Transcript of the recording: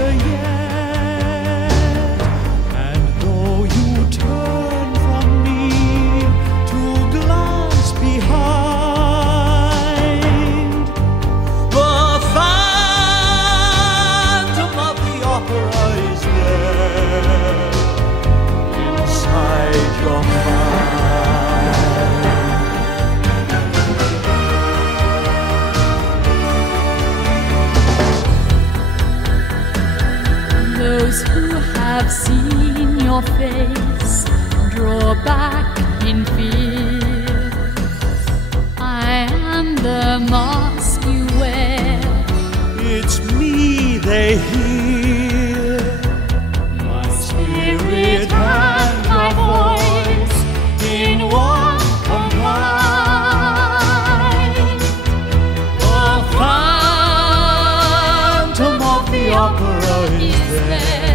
wonder yet. And though you turn from me to glance behind, the phantom of the opera is there inside your mind. Those who have seen your face draw back in fear. I am the mask you wear. It's me they hear, my spirit and my voice in one combined. The phantom of the opera is there